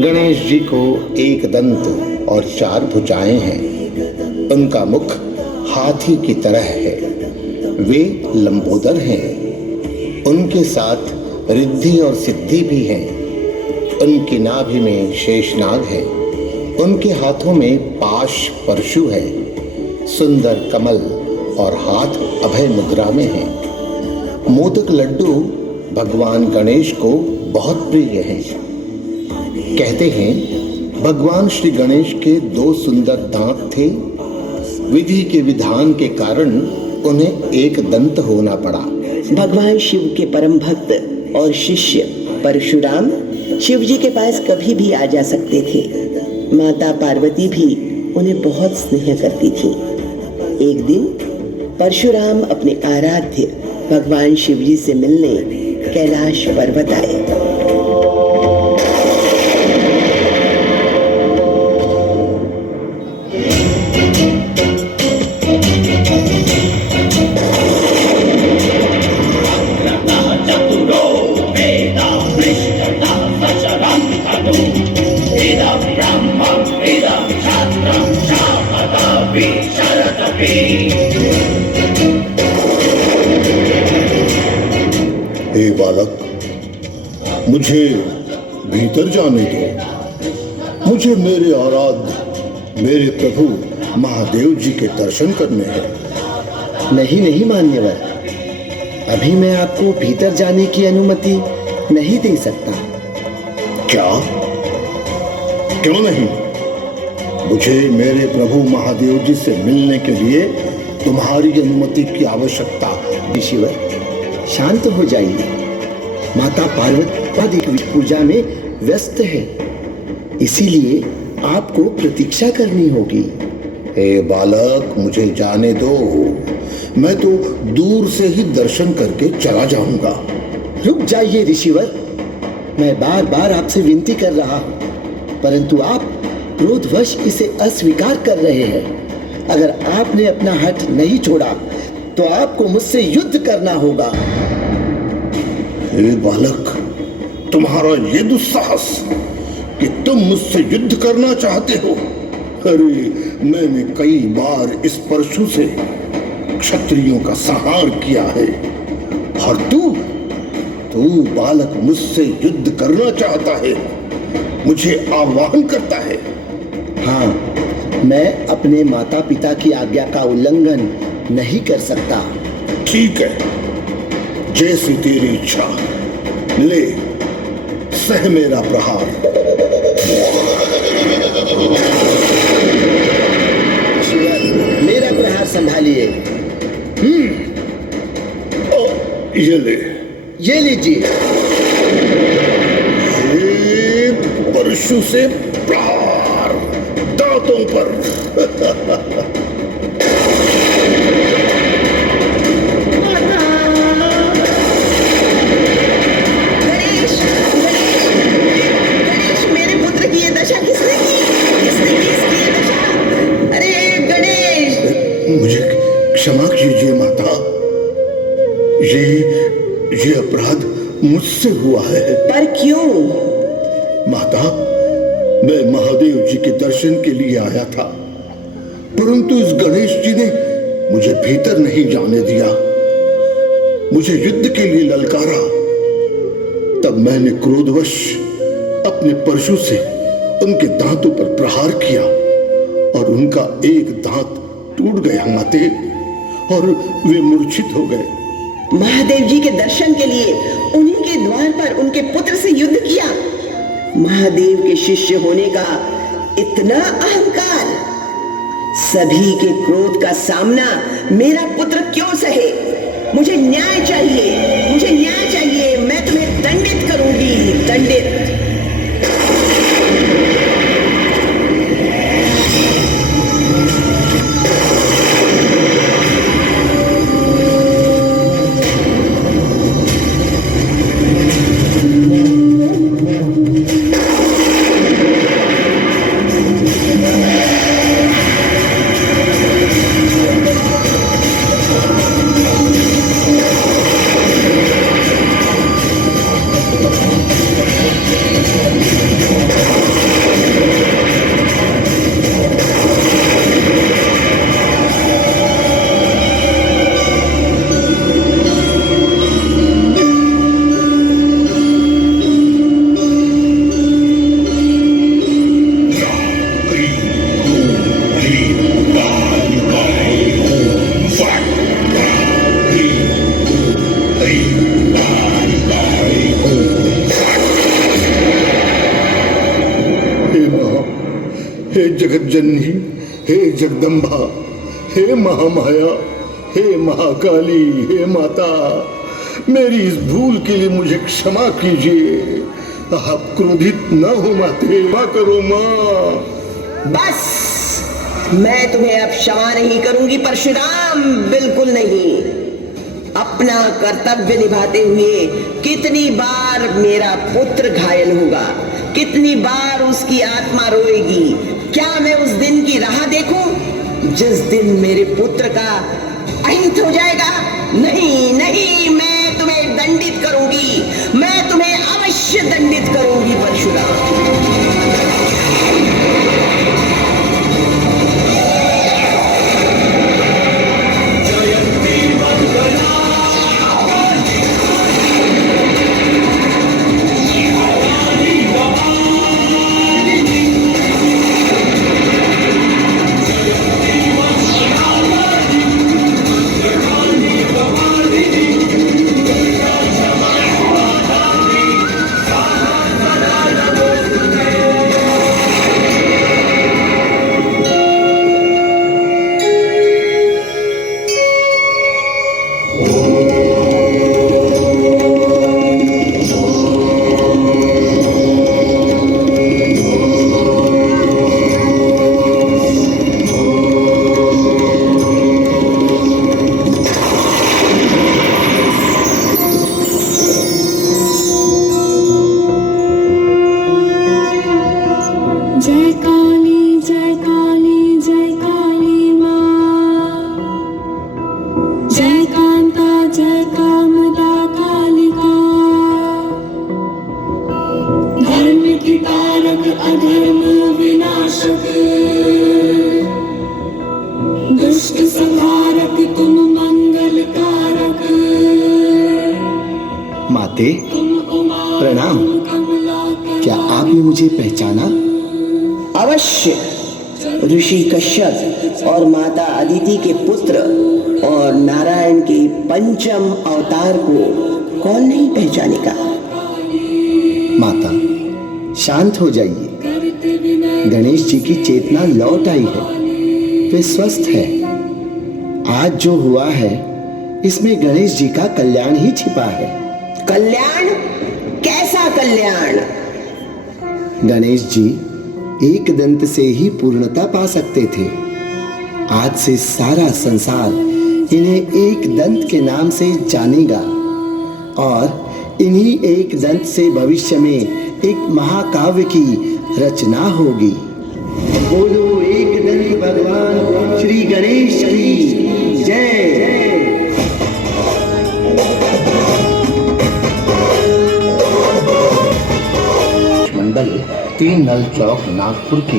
गणेश जी को एक दंत और 4 भुजाएं हैं। उनका मुख हाथी की तरह है। वे लंबोदर हैं। उनके साथ रिद्धि और सिद्धि भी हैं। उनकी नाभि में शेषनाग है। उनके हाथों में पाश परशु है। सुंदर कमल और हाथ अभय मुद्रा में है। मोदक लड्डू भगवान गणेश को बहुत प्रिय हैं। कहते हैं भगवान श्री गणेश के 2 सुंदर दांत थे। विधि के विधान के कारण उन्हें एक दंत होना पड़ा। भगवान शिव के परम भक्त और शिष्य परशुराम शिव जी के पास कभी भी आ जा सकते थे। माता पार्वती भी उन्हें बहुत स्नेह करती थी। एक दिन परशुराम अपने आराध्य भगवान शिव जी से मिलने कैलाश पर्वत आए। हे बालक, मुझे भीतर जाने दो। मुझे मेरे आराध्य मेरे प्रभु महादेव जी के दर्शन करने हैं। नहीं नहीं मान्यवर, अभी मैं आपको भीतर जाने की अनुमति नहीं दे सकता। क्या? क्यों नहीं? मुझे मेरे प्रभु महादेव जी से मिलने के लिए तुम्हारी अनुमति की आवश्यकता। ऋषिवर, शांत हो जाइए। माता पार्वती की पूजा में व्यस्त है, इसीलिए आपको प्रतीक्षा करनी होगी। हे बालक, मुझे जाने दो। मैं तो दूर से ही दर्शन करके चला जाऊंगा। रुक जाइए ऋषिवर, मैं बार बार आपसे विनती कर रहा हूं, परंतु आप क्रोधवश इसे अस्वीकार कर रहे हैं। अगर आपने अपना हठ नहीं छोड़ा तो आपको मुझसे युद्ध करना होगा। हे बालक, तुम्हारा ये दुस्साहस कि तुम मुझसे युद्ध करना चाहते हो। अरे, मैंने कई बार इस परशु से क्षत्रियों का संहार किया है, और तू बालक मुझसे युद्ध करना चाहता है, मुझे आह्वान करता है। हाँ, मैं अपने माता पिता की आज्ञा का उल्लंघन नहीं कर सकता। ठीक है, जैसी तेरी इच्छा। ले, सह मेरा प्रहार। मेरा प्रहार संभालिए। ये ले। ये लीजिए। परशु से प्रहार, दांतों पर। मुझे क्षमा कीजिए माता, ये अपराध मुझसे हुआ है। पर क्यों? माता, मैं महादेव जी के दर्शन के लिए आया था, परंतु इस गणेश जी ने मुझे भीतर नहीं जाने दिया। मुझे युद्ध के लिए ललकारा। तब मैंने क्रोधवश अपने परशु से उनके दांतों पर प्रहार किया और उनका एक दांत टूट गया माते, और वे मूर्छित हो गए। महादेव जी के दर्शन के लिए उन्हीं के द्वार पर उनके पुत्र से युद्ध किया। महादेव के शिष्य होने का इतना अहंकार! सभी के क्रोध का सामना मेरा पुत्र क्यों सहे? मुझे न्याय चाहिए, मुझे न्याय चाहिए। मैं तुम्हें दंडित करूंगी, दंडित। हे जगत जननी, हे जगदम्बा, हे महामाया, हे महाकाली, हे माता, मेरी इस भूल के लिए मुझे क्षमा कीजिए। आप क्रोधित न हो माते, क्षमा करो माँ। बस, मैं तुम्हें अब क्षमा नहीं करूंगी परशुराम, बिल्कुल नहीं। अपना कर्तव्य निभाते हुए कितनी बार मेरा पुत्र घायल होगा, कितनी बार उसकी आत्मा रोएगी। क्या मैं उस दिन की राह देखूं जिस दिन मेरे पुत्र का अहित हो जाएगा? नहीं नहीं, मैं तुम्हें दंडित करूंगी, मैं तुम्हें अवश्य दंडित करूंगी परशुराम। जय काली जय काली जय काली माँ, जय कांता जय कामदा कालिका, धर्म की तारक अधर्म विनाशक, दुष्ट संहारक तुम मंगल कारक। माते प्रणाम। क्या आपने मुझे पहचाना? अवश्य, ऋषि कश्यप और माता अदिति के पुत्र और नारायण के पंचम अवतार को कौन नहीं पहचानेगा। माता शांत हो जाइए। गणेश जी की चेतना लौट आई है, वे स्वस्थ है। आज जो हुआ है इसमें गणेश जी का कल्याण ही छिपा है। कल्याण? कैसा कल्याण? गणेश जी एक दंत से ही पूर्णता पा सकते थे। आज से सारा संसार इन्हें एक दंत के नाम से जानेगा और इन्हीं एक दंत से भविष्य में एक महाकाव्य की रचना होगी। बोलो एक दंत भगवान श्री गणेश की जय। मंडल 3 नल चौक, नागपुर की